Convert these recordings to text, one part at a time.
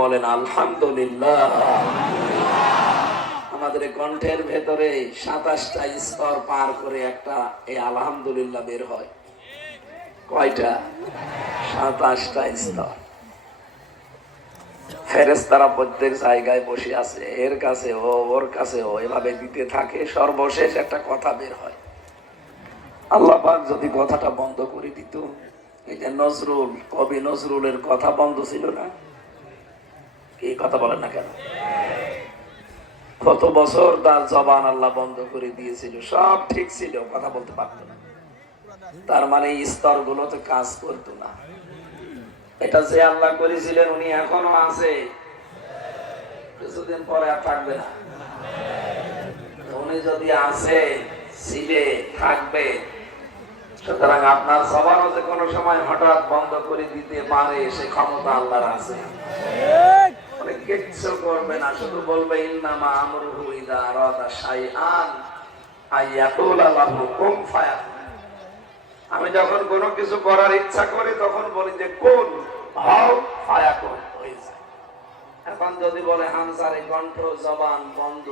বলেন আলহামদুলিল্লাহ। আমাদের কণ্ঠের ভেতরে 27টা স্তর পার করে একটা এই আলহামদুলিল্লাহ বের হয়। কয়টা? 27টা স্তর। ফেরেশতারা প্রত্যেক জায়গায় বসে আছে, এর কাছে ও, ওর কাছে ও, এভাবে দিতে থাকে। সর্বশেষ একটা কথা বের হয়। আল্লাহ পাক যদি কথাটা বন্ধ করে দিত, এই যে নজরুল, কবি নজরুলের কথা বন্ধ ছিল না? এই কথা বলেন না কেন? কত বছর তার জবান আল্লাহ বন্ধ করে দিয়েছিল, সব ঠিক ছিল, কথা বলতে পারত না। তার মানে স্তর গুলো তো কাজ করতো না। এটা যে আল্লাহ করেছিলেন উনি এখনো আছে, কিছুদিন পরে আর থাকবে না। উনি যদি আছে, ছিলে, থাকবে, সুতরাং আপনার সবারও যে কোনো সময় হঠাৎ বন্ধ করে দিতে পারে সে ক্ষমতা আল্লাহর আছে। কিচ্ছু করবে না, শুধু বলবে ইন্নামা আমরুহু ইযা আরাদা শাইআন আইয়াকুলা লাহু কুন ফায়াকুন। আমি যখন কোনো কিছু করার ইচ্ছা করি তখন বলি যে কুন হও ফায়াকুন, হয়ে যায়। এখন যদি বলে হামজার এই কণ্ঠ জবান বন্ধ,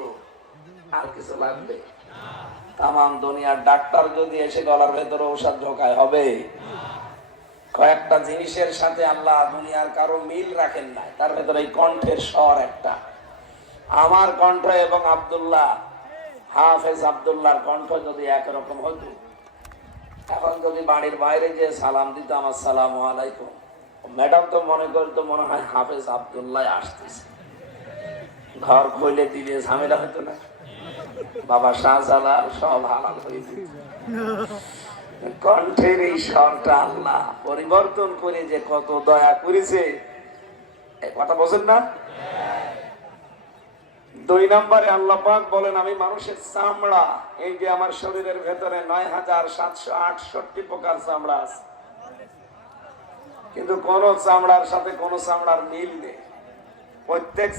আর কিছু লাগবে? তামাম দুনিয়ার ডাক্তার যদি এসে গলার ভেতরে ঔষধ ঢোকায়, হবে? কয়েকটা জিনিসের সাথে আল্লাহ দুনিয়ার কারো মিল রাখেন নাই, তার ভেতরে এই কণ্ঠের স্বর একটা। আমার কণ্ঠ এবং আব্দুল্লাহ, হাফেজ আব্দুল্লাহর কণ্ঠ যদি একরকম হতো, এখন যদি বাড়ির বাইরে যে সালাম দিতাম আসসালামু আলাইকুম, ম্যাডাম তো মনে করতো মনে হয় হাফেজ আব্দুল্লাহ আসতেছে, ঘর খুলে দিলে ঝামেলা হতো না, বাবা শাহজালাল সব হালাল হয়ে যেত। কণ্ঠের এই স্বরটা আল্লাহ পরিবর্তন করে যে কত দয়া করেছে, কথা বলেন না? 2 নম্বরে আল্লাহ পাক বলেন আমি মানুষের চামড়া, এই যে আমার শরীরের ভেতরে ৯৭৬৮ প্রকার চামড়া আছে, কিন্তু কোন চামড়ার সাথে কোন চামড়ার মিল নেই। প্রত্যেক